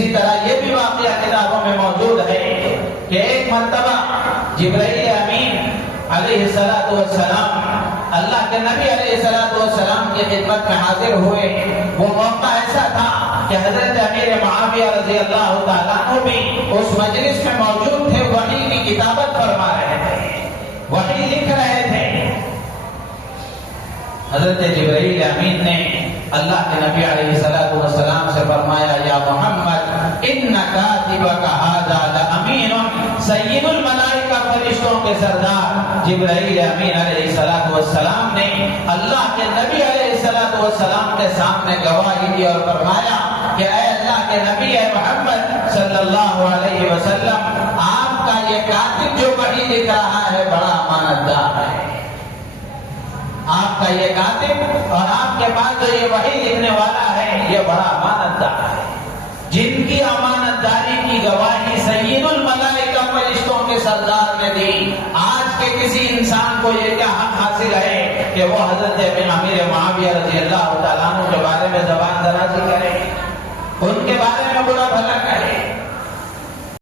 اسی طرح یہ بھی واقعہ کتابوں میں موجود ہے کہ ایک مرتبہ جبرائیل امین علیہ السلام اللہ کے نبی علیہ السلام کی خدمت میں حاضر ہوئے. وہ موقع ایسا تھا کہ حضرت امیر معاویہ رضی اللہ تعالیٰ عنہ بھی اس مجلس میں موجود تھے، وحی کی کتابت فرما رہے تھے، وحی لکھ رہے تھے. حضرت جبرائیل امین نے اللہ کے نبی علیہ السلام سے فرمایا یا محمد ان کاتبک ھذا لامین سید الملائکہ، فرشتوں کے سردار جبرائیل امین علیہ السلام نے اللہ کے نبی علیہ السلام کے سامنے گواہی دی اور فرمایا کہ اے اللہ کے نبی اے محمد صلی اللہ علیہ وسلم، آپ کا یہ کاتب جو وحی لکھ رہا ہے بڑا امانت دار ہے. آپ کا یہ کاتب اور آپ کے پاس جو یہ وحی لکھنے والا ہے یہ بڑا امانت دار ہے. جن کی امانت داری کی گواہی سید الملائکہ فرشتوں کے سردار نے دی، آج کے کسی انسان کو یہ کیا حق حاصل ہے کہ وہ حضرت امیر معاویہ رضی اللہ تعالیٰ عنہ کے بارے میں زبان